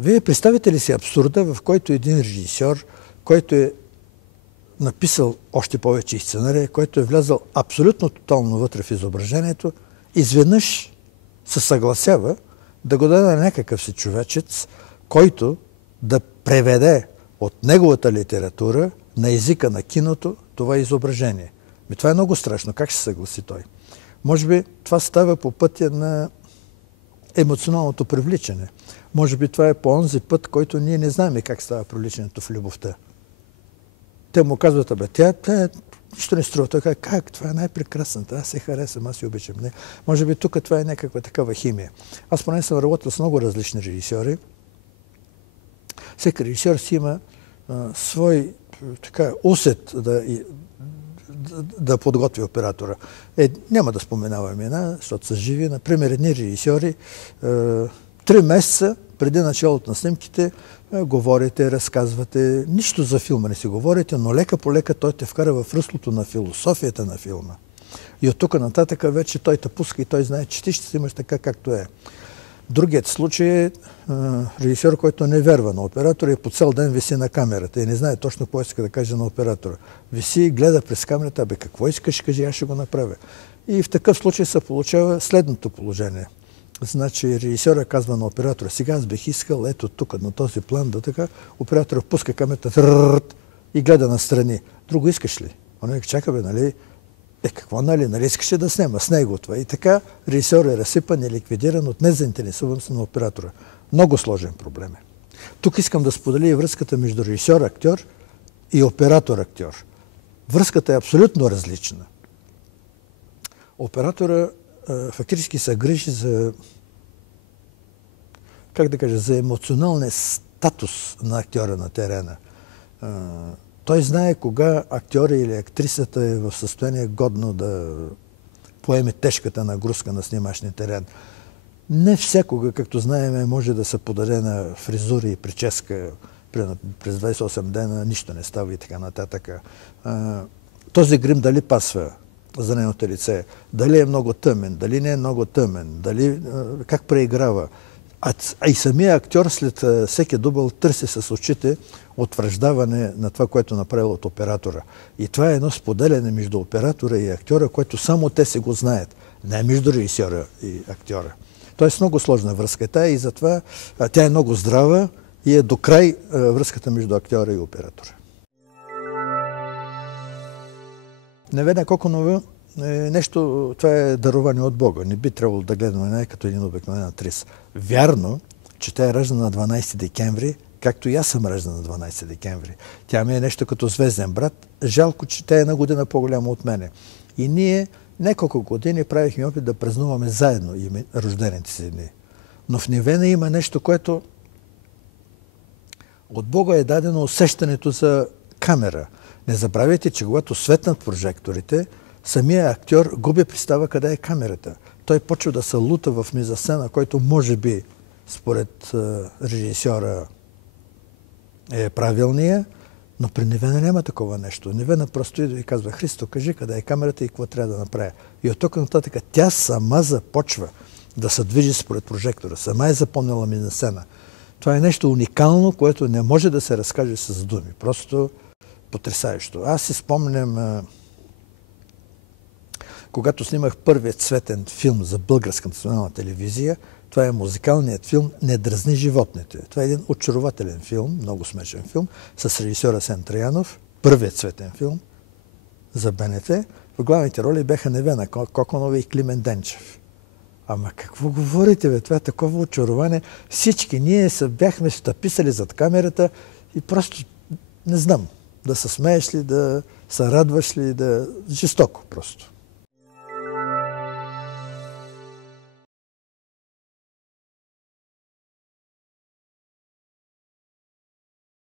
Вие представите ли си абсурда, в който един режисьор, който е написал още повече и сценария, който е влязал абсолютно тотално вътре в изображението, изведнъж се съгласява да го даде на някакъв си човечец, който да преведе от неговата литература на езика на киното това изображение. Това е много страшно. Как ще се съгласи той? Може би това става по пътя на емоционалното привличане. Може би това е по онзи път, който ние не знаем как става привличането в любовта. Те му казват, тя нищо не струва. Той казва, как? Това е най-прекрасната. Аз се харесвам, аз си обичам. Не. Може би тук това е някаква такава химия. Аз поне съм работил с много различни режисьори. Всеки режисьор си има свой усет да подготви оператора. Няма да споменавам имена, защото са живи. Например, едни режисьори 3 месеца преди началото на снимките говорите, разказвате. Нищо за филма не си говорите, но лека по лека той те вкара в руслото на философията на филма. И от тук нататък вече той те пуска и той знае, че ти ще си имаш така, както е. Другият случай е режисьор, който не вярва на оператора и по цял ден виси на камерата и не знае точно какво иска да каже на оператора. Виси и гледа през камерата, какво искаш, кажи, аз ще го направя. И в такъв случай се получава следното положение. Значи режисьора казва на оператора, сега аз бих искал, ето тук, на този план, да така, оператора пуска камерата и гледа настрани. Друго искаш ли? Он чака, нали? Какво, нали искаше да снема с него това? И така режисьор е разсипан и ликвидиран от незаинтересуваност на оператора. Много сложен проблем е. Тук искам да споделя и връзката между режисьор-актьор и оператор-актьор. Връзката е абсолютно различна. Оператора фактически се грижи за, за емоционалния статус на актьора на терена. Той знае кога актьора или актрисата е в състояние годно да поеме тежката нагрузка на снимачния терен. Не всякога, както знаем, може да се подаде на фризури и прическа през 28 дена, нищо не става и така нататък. Този грим дали пасва за нейното лице, дали е много тъмен, дали не е много тъмен, дали как преиграва. А и самия актьор след всеки дубъл търси с очите утвърждаване на това, което направил от оператора. И това е едно споделяне между оператора и актьора, което само те се го знаят. Не между режисьора и актьора. Тоест много сложна връзката и затова тя е много здрава и е до край връзката между актьора и оператора. Невена Коконова нещо, това е дарование от Бога. Не би трябвало да гледаме нея като един обикновен актрис. Вярно, че тя е раждана на 12 декември, както и аз съм раждан на 12 декември. Тя ми е нещо като звезден брат. Жалко, че тя е една година по-голяма от мене. И ние няколко години правихме опит да празнуваме заедно рождените си дни. Но в Невена има нещо, което от Бога е дадено усещането за камера. Не забравяйте, че когато светнат прожекторите, самия актьор губи представа къде е камерата. Той почва да се лута в мизасцена, който може би според режисьора е правилния, но при Невена няма такова нещо. Невена просто идва и казва, Христо, кажи къде е камерата и какво трябва да направя. И от тук нататък тя сама започва да се движи според прожектора. Сама е запомнила мизасцена. Това е нещо уникално, което не може да се разкаже с думи. Просто потресаещо. Аз си спомням, когато снимах първият цветен филм за Българска национална телевизия, това е музикалният филм "Не дразни животните". Това е един очарователен филм, много смешен филм, с режисьор Асен Траянов, първият цветен филм за БНТ. В главните роли бяха Невена Коконова и Климен Денчев. Ама какво говорите, бе? Това е такова очарование. Всички ние бяхме стъписали зад камерата и просто, не знам, да се смееш ли, да се радваш ли, жестоко просто.